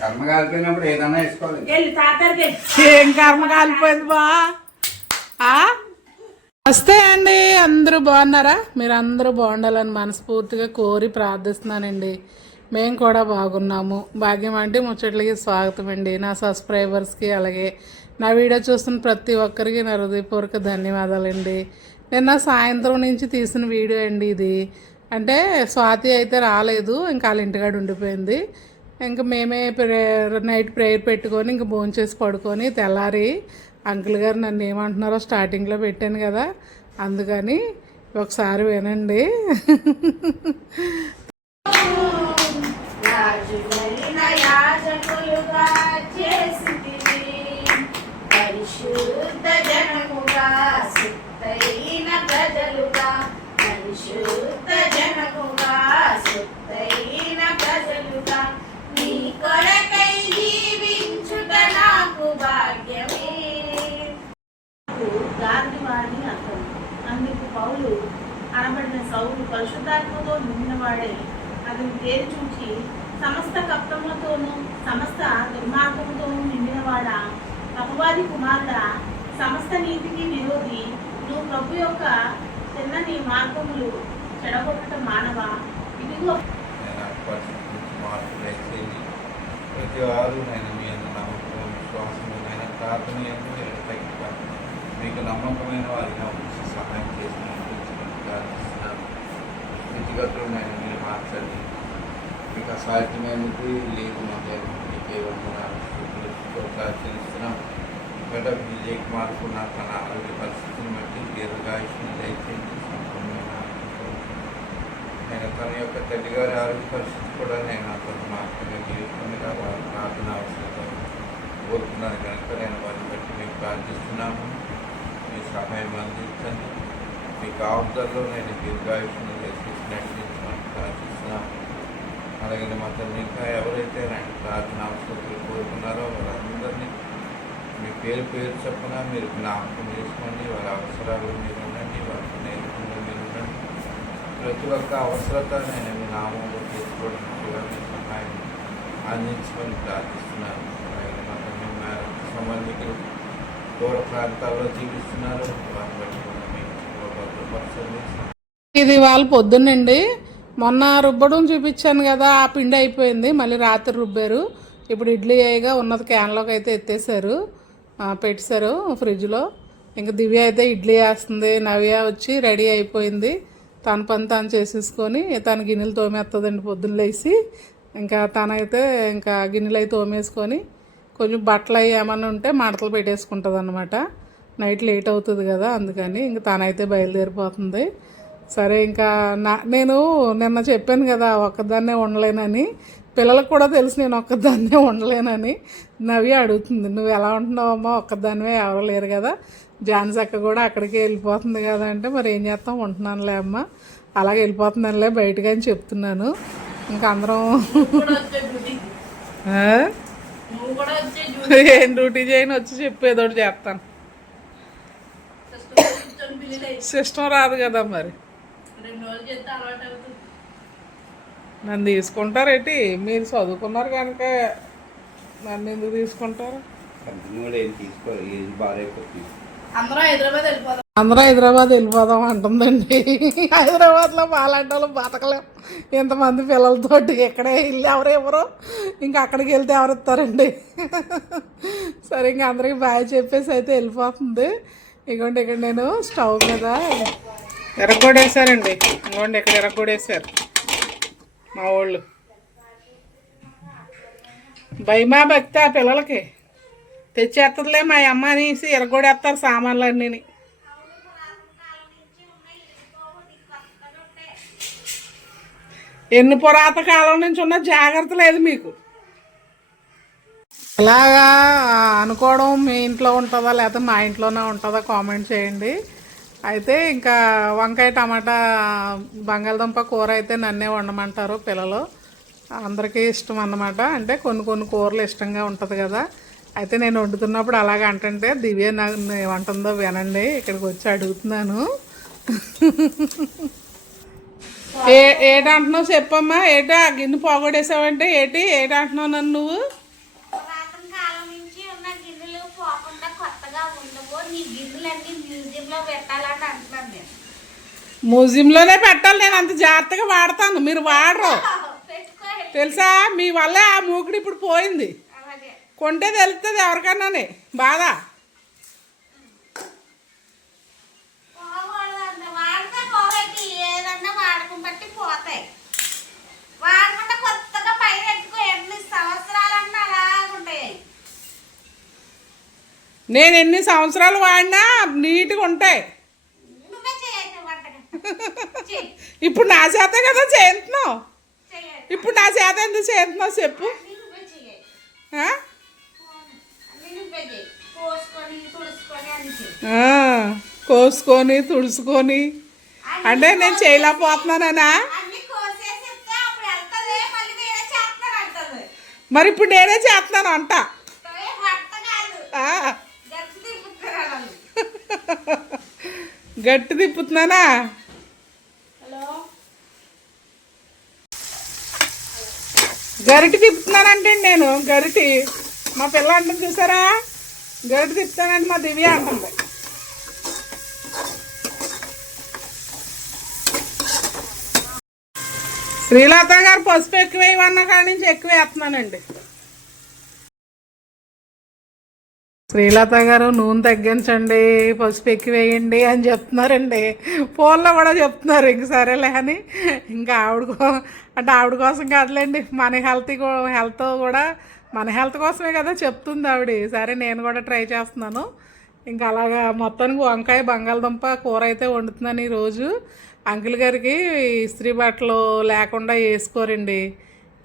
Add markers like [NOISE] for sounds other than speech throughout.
కర్మ కాలిపోయినప్పుడు ఏదైనా వేసుకోవాలి. ఏం కర్మ కాలిపోయింది బా? ఆ? వస్తే అండి అందరూ బాగున్నారా? మీరు అందరూ బాగుండాలని మనస్ఫూర్తిగా కోరి ప్రార్థిస్తున్నానండి. మేము కూడా బాగున్నాము. భాగ్యం అంటే ముచ్చట్లకి స్వాగతం అండి. నా సబ్స్క్రైబర్స్కి అలాగే నా వీడియో చూస్తున్న ప్రతి ఒక్కరికి నా హృదయపూర్వక ధన్యవాదాలండి. నిన్న సాయంత్రం నుంచి తీసిన వీడియో అండి ఇది. అంటే స్వాతి అయితే రాలేదు ఇంకా వాళ్ళ ఇంటికాడ ఉండిపోయింది. ఇంకా మేమే ప్రేయర్ నైట్ ప్రేయర్ పెట్టుకొని ఇంక భోంచేసి పడుకొని తెల్లారి అంకుల్ గారు నన్ను ఏమంటున్నారో స్టార్టింగ్లో పెట్టాను కదా అందుకని ఒకసారి వినండి. పరిశుద్ధ కొరకై జీవించుట నాకు భాగ్యమే. గాంధీ వారిని అర్థం అందుకు పౌలు అనబడిన సౌలు పరిశుద్ధాత్మతో నిండినవాడే. అతని పేరు చూచి సమస్త కప్తములతోనూ సమస్త దుర్మార్గముతోనూ నిండినవాడా? అపవాది కుమారుడా సమస్త నీతికి విరోధి నువ్వు ప్రభు యొక్క చిన్నని మార్గములు చెడగొట్టడం మానవా? ఇదిగో నేను ఆ పరిస్థితి నుంచి మార్పు వేసేది ప్రతి వారు నేను మీ అందు నమ్మకం విశ్వాసం నేను ప్రార్థన ఎందు నేను మీకు నమ్మకమైన వారిగా ఉంచి సహాయం చేసి ప్రార్థిస్తున్నాను. స్థితిగతులు నేను మీరు మార్చండి. మీకు అసాధ్యమైనది లేదు మా దేవం మీకే వందనాలు స్తుతులు ప్రార్థిస్తున్నాం. గత విజయ్ కుమార్కు నాకు నా ఆరోగ్య పరిస్థితిని బట్టి దీర్ఘాయుష్ని దయచేసి నేను తన యొక్క తల్లి గారి ఆరోగ్య పరిస్థితి కూడా నేను అతను మాత్రమే జీవితంగా వారి ప్రార్థన అవసరం కోరుతున్నాను కనుక నేను వారిని బట్టి మీకు ప్రార్థిస్తున్నాము. మీ సహాయం అందించండి. మీ కాపుదల్లో నేను దీర్ఘాయుషను నడిపించమని ప్రార్థిస్తున్నాను అలాగే మా తల్లి ఇంకా ఎవరైతే నేను ప్రార్థన అవసరం కోరుకున్నారో వారందరినీ మీ పేరు పేరు చొప్పున మీరు జ్ఞాపకం చేసుకోండి. వారి అవసరాలు మీరు ఉండండి. వారికి నేను ప్రతి ఒక్క అవసరత నేను మీ నామంలో తీసుకోవడానికి సహాయం అందించమని ప్రార్థిస్తున్నాను. అలాగే మా తండ్రి సంబంధికులు దూర ప్రాంతాల్లో జీవిస్తున్నారు. వారిని బట్టి ఇది వాళ్ళు పొద్దున్నండి. మొన్న రుబ్బడం చూపించాను కదా ఆ పిండి అయిపోయింది. మళ్ళీ రాత్రి రుబ్బారు. ఇప్పుడు ఇడ్లీ అయ్యగా ఉన్నది క్యాన్లోకి అయితే ఎత్తేసారు పెట్టేశారు ఫ్రిడ్జ్లో. ఇంకా దివ్య అయితే ఇడ్లీ వేస్తుంది. నవ్య వచ్చి రెడీ అయిపోయింది. తన పని తాను చేసేసుకొని తన గిన్నెలు తోమేస్తుందండి పొద్దున్న లేచి ఇంకా తనైతే ఇంకా గిన్నెలు అయితే తోమేసుకొని కొంచెం బట్టలు అవి ఏమన్నా ఉంటే మడతలు పెట్టేసుకుంటుంది అనమాట నైట్ లేట్ అవుతుంది కదా అందుకని ఇంక తనైతే బయలుదేరిపోతుంది. సరే ఇంకా నా నేను నిన్న చెప్పాను కదా ఒక్కదాన్నే ఉండలేనని. పిల్లలకు కూడా తెలుసు నేను ఒక్కదాన్నే ఉండలేనని. నవ్వి అడుగుతుంది నువ్వు ఎలా ఉంటున్నావమ్మా? ఒక్కదానివే ఎవరు లేరు కదా. జాన్స్ అక్క కూడా అక్కడికి వెళ్ళిపోతుంది కదా అంటే మరి ఏం చేస్తాం? ఉంటున్నానులే అమ్మ. అలాగే వెళ్ళిపోతున్నానులే బయటకు అని చెప్తున్నాను. ఇంకా అందరం ఏం డ్యూటీ చేయని వచ్చి చెప్పేదోటి చేస్తాను. సిస్టమ్ రాదు కదా మరి రెండు రోజులు చేస్తే అలవాటు అవుతుంది నన్ను తీసుకుంటారేంటి? మీరు చదువుకున్నారు కనుక నన్ను ఎందుకు తీసుకుంటారు? అందరూ హైదరాబాద్ వెళ్ళిపోదాం. అందరూ హైదరాబాద్ వెళ్ళిపోదాం అంటుందండి. హైదరాబాద్లో బాలంటాలు బతకలేం. ఇంతమంది పిల్లలతోటి ఎక్కడే ఇల్లు ఎవరు ఎవరు ఇంకా అక్కడికి వెళ్తే ఎవరు ఇస్తారండి? సరే ఇంకా అందరికి బాయ్ చెప్పేసి అయితే వెళ్ళిపోతుంది. ఇగోండి ఇక్కడ నేను స్టవ్ మీద ఎరగొడేశారండి ఇగోండి ఇక్కడ ఎరగొడేశారు మా వాళ్ళు భయమా భక్తి ఆ పిల్లలకి. తెచ్చేస్తుందిలే మా అమ్మ అనేసి ఎరగొడేస్తారు సామాన్లు అన్నీ ఎన్ని పురాత కాలం నుంచి ఉన్న జాగ్రత్త లేదు మీకు. ఇలాగా అనుకోవడం మీ ఇంట్లో ఉంటుందా లేకపోతే మా ఇంట్లోనే ఉంటుందా కామెంట్ చేయండి. అయితే ఇంకా వంకాయ టమాటా బంగాళదుంప కూర అయితే నన్నే వండమంటారు పిల్లలు. అందరికీ ఇష్టం అన్నమాట. అంటే కొన్ని కొన్ని కూరలు ఇష్టంగా ఉంటుంది కదా. అయితే నేను వండుతున్నప్పుడు అలాగ అంటుంటే దివ్య నాకు ఏమంటుందో వినండి ఇక్కడికి వచ్చి అడుగుతున్నాను. ఏ ఏటంటున్నావు చెప్పమ్మా? ఏటా గిన్నె పోగొడేసావంటే ఏటి? ఏటంటున్నావు నన్ను నువ్వు? ఉండవో నీ గిన్నెలన్నీ మ్యూజియంలో పెట్టాలని అంటున్నాను నేను. మ్యూజియంలోనే పెట్టాలి నేను అంత జాగ్రత్తగా వాడతాను మీరు వాడరు. [LAUGHS] తెలుసా? మీ వల్ల ఆ మూకుడు ఇప్పుడు పోయింది. కొంటే తెలుస్తుంది ఎవరికన్నానే బాధ. నేను ఎన్ని సంవత్సరాలు వాడినా నీట్గా ఉంటాయి. ఇప్పుడు నా చేత కదా చేస్తున్నావు. ఇప్పుడు నా చేత ఎందుకు చేస్తున్నావు చెప్పు. కోసుకొని తుడుచుకొని అంటే నేను చేయలేకపోతున్నానా? మరి ఇప్పుడు నేనే చేస్తున్నాను అంట ఏ వంట కాదు ఆ, గచ్చి తిప్పుతున్నాను గట్టి తిప్పుతున్నానా? గరిటి తిప్పుతున్నానంటే నేను గరిటి. మా పిల్ల అంటుంది చూసారా? గరిటి తిప్పుతానంటే మా దివ్య అంటుంది. శ్రీలత గారు పసుపు ఎక్కువ వేయమన్న కాడి నుంచి ఎక్కువ వేస్తున్నానండి. శ్రీలత గారు నూనె తగ్గించండి పసుపు ఎక్కివేయండి అని చెప్తున్నారండి. ఫోన్లో కూడా చెప్తున్నారు ఇంక సరేలే అని. ఇంకా ఆవిడ అంటే ఆవిడ కోసం కాదులేండి మన హెల్త్ హెల్త్ కూడా మన హెల్త్ కోసమే కదా చెప్తుంది ఆవిడ. సరే నేను కూడా ట్రై చేస్తున్నాను. ఇంకా అలాగా మొత్తానికి వంకాయ బంగాళదుంప కూర అయితే వండుతున్నాను ఈరోజు. అంకుల్ గారికి ఇస్త్రీ బట్టలు లేకుండా వేసుకోరండి.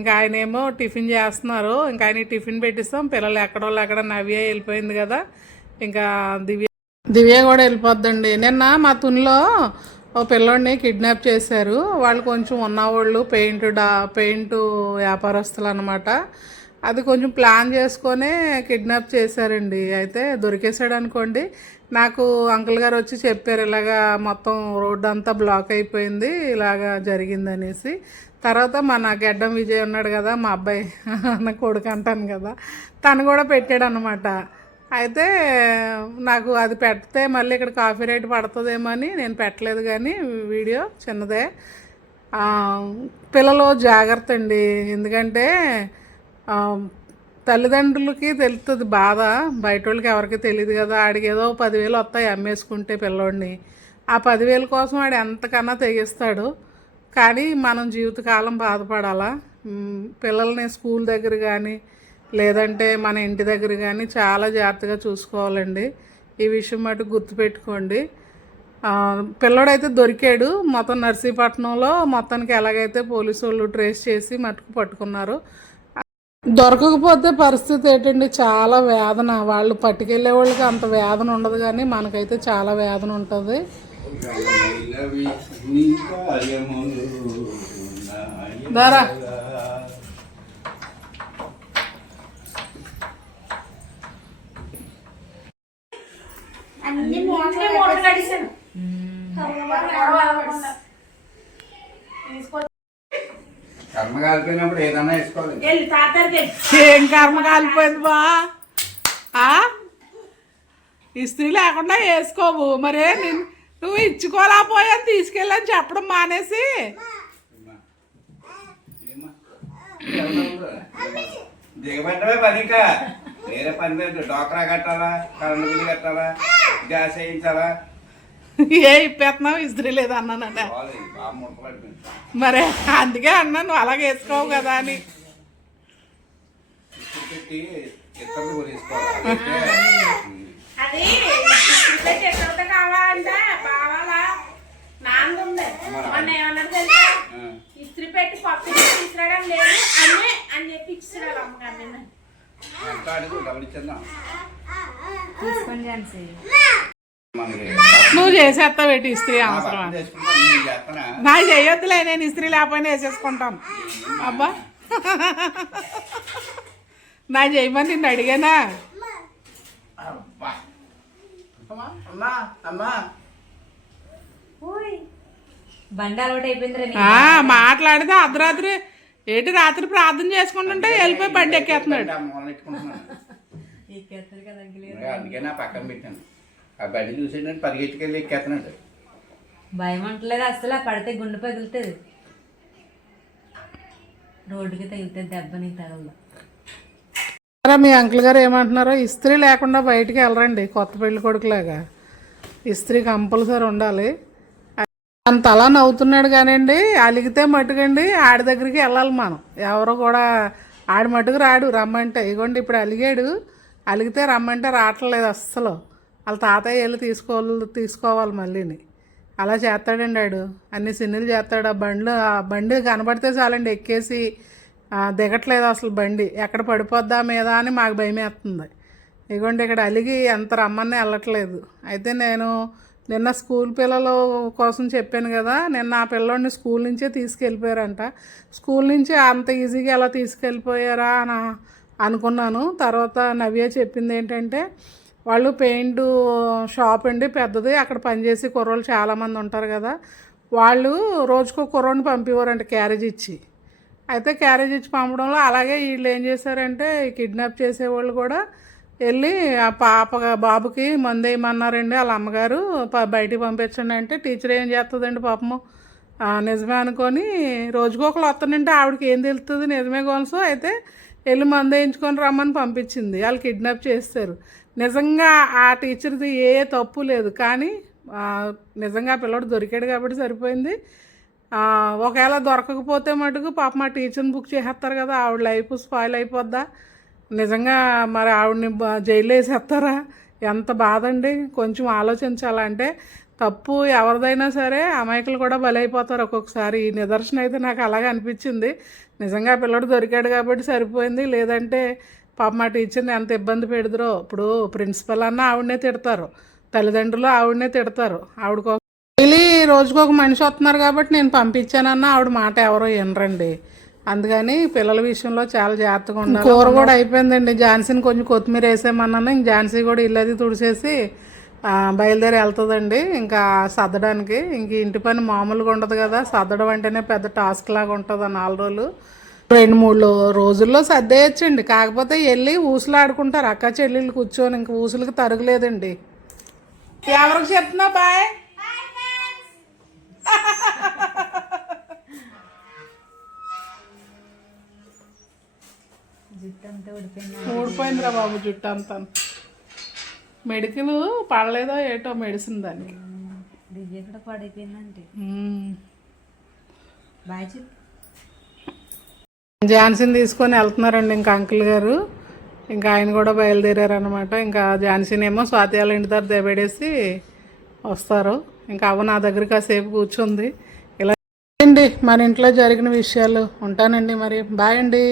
ఇంకా ఆయన ఏమో టిఫిన్ చేస్తున్నారు. ఇంకా ఆయన టిఫిన్ పెట్టిస్తాం. పిల్లలు ఎక్కడో ఎక్కడ నవ్య వెళ్ళిపోయింది కదా. ఇంకా దివ్య దివ్య కూడా వెళ్ళిపోద్దండి. నిన్న మా తునిలో ఓ పిల్లోడిని కిడ్నాప్ చేశారు. వాళ్ళు కొంచెం ఉన్నవాళ్ళు పెయింట్ డా పెయింట్ వ్యాపారస్తులు అనమాట అది కొంచెం ప్లాన్ చేసుకొనే కిడ్నాప్ చేశారండి. అయితే దొరికేశాడు అనుకోండి. నాకు అంకుల్ గారు వచ్చి చెప్పారు ఇలాగా మొత్తం రోడ్డు అంతా బ్లాక్ అయిపోయింది ఇలాగా జరిగిందనేసి. తర్వాత మన గడ్డం విజయ్ ఉన్నాడు కదా మా అబ్బాయి [LAUGHS] నా కొడుకు అంటాను కదా తను కూడా పెట్టాడు అనమాట అయితే నాకు అది పెడితే మళ్ళీ ఇక్కడ కాఫీ రేట్ పడుతుందేమో అని నేను పెట్టలేదు కానీ వీడియో చిన్నదే. పిల్లలు జాగ్రత్త అండి ఎందుకంటే తల్లిదండ్రులకి తెలుస్తుంది బాధ. బయట వాళ్ళకి ఎవరికి తెలియదు కదా. ఆడికి ఏదో పదివేలు వస్తాయి అమ్మేసుకుంటే పిల్లోడిని. ఆ పదివేల కోసం ఆడు ఎంతకన్నా తెగిస్తాడు. కానీ మనం జీవితకాలం బాధపడాలా? పిల్లల్ని స్కూల్ దగ్గర కానీ లేదంటే మన ఇంటి దగ్గర కానీ చాలా జాగ్రత్తగా చూసుకోవాలండి. ఈ విషయం మటు గుర్తుపెట్టుకోండి. పిల్లడైతే పిల్లోడైతే దొరికాడు. మొత్తం నర్సీపట్నంలో మొత్తానికి ఎలాగైతే పోలీసు వాళ్ళు ట్రేస్ చేసి మటుకు పట్టుకున్నారు. దొరకకపోతే పరిస్థితి ఏంటండి? చాలా వేదన. వాళ్ళు పట్టుకెళ్ళే వాళ్ళకి అంత వేదన ఉండదు కానీ మనకైతే చాలా వేదన ఉంటుంది. దారా. కర్మ కాలిపోయినప్పుడు ఏదన్నా వేసుకోవాలి. ఏం కర్మ కాలిపోయింది బా? ఆ? ఇస్త్రీ లేకుండా వేసుకోవు. మరే నువ్వు ఇచ్చుకోలేకపోయాను తీసుకెళ్ళని చెప్పడం మానేసి? దిగబెట్టమే పని ఇంకా వేరే పని లేదు. డోక్రా కట్టాలా? కరెంటు బిల్లు కట్టాలా? గ్యాస్ వేయించాలా? [LAUGHS] ఏ ఇప్పేస్తున్నావు ఇస్త్రీ లేదు పడిపోయింది మరే అందుకే అన్నా నువ్వు అలాగే వేసుకోవు కదా అని. ఇస్త్రీ పెట్టి పప్పు తీసుకురావడం లేదు అన్నీ చెప్పి ఇచ్చిరాడు అమ్మగారు నిన్న. నువ్వు చేసేస్తావు ఏంటి? ఇస్త్రీ నా అవసరం? నాకు చేయొద్దులే నేను ఇస్త్రీ లేకపోయినా వేసేసుకుంటాను అబ్బా. నా చేయమని నిన్ను అడిగానా? మాట్లాడితే అర్ధరాత్రి ఏంటి రాత్రి ప్రార్థన చేసుకుంటుంటే వెళ్ళిపోయి బండి ఎక్కేస్తున్నాడు. అందుకే నా పక్కన పెట్టాను. ఆ బండి చూసేటంటే పరిగెట్టుకెళ్ళి ఎక్కేస్తున్నాడు భయం అంటలేదు అసలు పడితే గుండె పగులుతుంది. రోడ్డుకి తగిలితే దెబ్బ నీకు తగలదు. మీ అంకుల్ గారు ఏమంటున్నారో? ఇస్త్రీ లేకుండా బయటికి వెళ్ళరండి కొత్త పెళ్ళి కొడుకులాగా. ఇస్త్రీ కంపల్సరీ ఉండాలి. అంత అలా నవ్వుతున్నాడు కానివ్వండి అలిగితే మట్టుకండి ఆడి దగ్గరికి వెళ్ళాలి మనం. ఎవరు కూడా ఆడి మట్టుకు రాడు. రమ్మంటే ఇగోండి ఇప్పుడు అలిగాడు. అలిగితే రమ్మంటే రావట్లేదు అస్సలు. వాళ్ళ తాతయ్య వెళ్ళి తీసుకోవాలి తీసుకోవాలి మళ్ళీని. అలా చేస్తాడండి ఆడు అన్ని సిన్నులు చేస్తాడు. ఆ బండ్లు ఆ బండి కనబడితే చాలండి ఎక్కేసి దిగట్లేదు అసలు బండి. ఎక్కడ పడిపోద్దా మీద అని మాకు భయమేస్తుంది ఇదిగోండి ఇగోండి ఇక్కడ అలిగి ఎంత రమ్మని వెళ్ళట్లేదు. అయితే నేను నిన్న స్కూల్ పిల్లల కోసం చెప్పాను కదా నిన్న ఆ పిల్లోడిని స్కూల్ నుంచే తీసుకెళ్ళిపోయారంట. స్కూల్ నుంచి అంత ఈజీగా ఎలా తీసుకెళ్ళిపోయారా అని అనుకున్నాను. తర్వాత నవ్య చెప్పింది ఏంటంటే వాళ్ళు పెయింట్ షాప్ అండి పెద్దది. అక్కడ పనిచేసి కుర్రోళ్ళు చాలామంది ఉంటారు కదా. వాళ్ళు రోజుకో కుర్రోని పంపేవారంట క్యారేజ్ ఇచ్చి. అయితే క్యారేజ్ ఇచ్చి పంపడంలో అలాగే వీళ్ళు ఏం చేశారంటే కిడ్నాప్ చేసేవాళ్ళు కూడా వెళ్ళి ఆ పాప బాబుకి మందు వేయమన్నారండి. వాళ్ళ అమ్మగారు బయటికి పంపించండి అంటే టీచర్ ఏం చేస్తుందండి పాపము నిజమే అనుకొని రోజుకు ఒకళ్ళు వస్తానంటే ఆవిడకి ఏం తెలుస్తుంది నిజమే గొలుసు. అయితే వెళ్ళి మందు వేయించుకొని రమ్మని పంపించింది. వాళ్ళు కిడ్నాప్ చేస్తారు. నిజంగా ఆ టీచర్ది ఏ తప్పు లేదు. కానీ నిజంగా పిల్లడు పిల్లోడు దొరికాడు కాబట్టి సరిపోయింది. ఒకవేళ దొరకకపోతే మటుకు పాప మా టీచర్ని బుక్ చేసేస్తారు కదా ఆవిడ లైఫ్ స్పాయిల్ అయిపోద్దా? నిజంగా మరి ఆవిడని జైలు జైల్లో వేసేస్తారా? ఎంత బాధ అండి కొంచెం ఆలోచించాలంటే తప్పు ఎవరిదైనా సరే అమాయకులు కూడా బలైపోతారు ఒక్కొక్కసారి. ఈ నిదర్శనం అయితే నాకు అలాగే అనిపించింది. నిజంగా పిల్లడు దొరికాడు కాబట్టి సరిపోయింది. లేదంటే పాప మా టీచర్ని ఎంత ఇబ్బంది పెడతారో ఇప్పుడు ప్రిన్సిపల్ అన్న ఆవిడనే తిడతారు. తల్లిదండ్రులు ఆవిడనే తిడతారు. ఆవిడ కోసం డైలీ రోజుకు ఒక మనిషి వస్తున్నారు కాబట్టి నేను పంపించానన్న ఆవిడ మాట ఎవరో వినరండి. అందుకని పిల్లల విషయంలో చాలా జాగ్రత్తగా ఉండాలి. కూర కూడా అయిపోయిందండి. ఝాన్సీని కొంచెం కొత్తిమీర వేసేయమన్నాను. ఇంక ఝాన్సీ కూడా ఇల్లు అది తుడిచేసి బయలుదేరి వెళ్తుందండి. ఇంకా సర్దడానికి ఇంక ఇంటి పని మామూలుగా ఉండదు కదా. సర్దడం అంటేనే పెద్ద టాస్క్ లాగా ఉంటుంది ఆ నాలుగు రోజులు. రెండు మూడు రోజుల్లో సర్దేయచ్చండి. కాకపోతే వెళ్ళి ఊసులు ఆడుకుంటారు అక్క చెల్లెళ్ళు కూర్చొని ఇంక ఊసులకి తరగలేదండి. ఎవరికి చెప్తున్నా బాయ్? ఊడిపోయిందిరా బాబు జుట్టు అంతా. మెడికల్ పడలేదో ఏటో మెడిసిన్. బాయ్ చెప్పు. ఝాన్సీని తీసుకొని వెళ్తున్నారండి ఇంకా అంకుల్ గారు. ఇంకా ఆయన కూడా బయలుదేరారు అనమాట ఇంకా ఝాన్సీని ఏమో స్వాతి వాళ్ళ ఇంటి దగ్గర దెబ్బడేసి వస్తారు. ఇంకా అవ నా దగ్గర కాసేపు కూర్చుంది. ఇలా అండి మన ఇంట్లో జరిగిన విషయాలు ఉంటానండి మరి. బాయ్ అండి.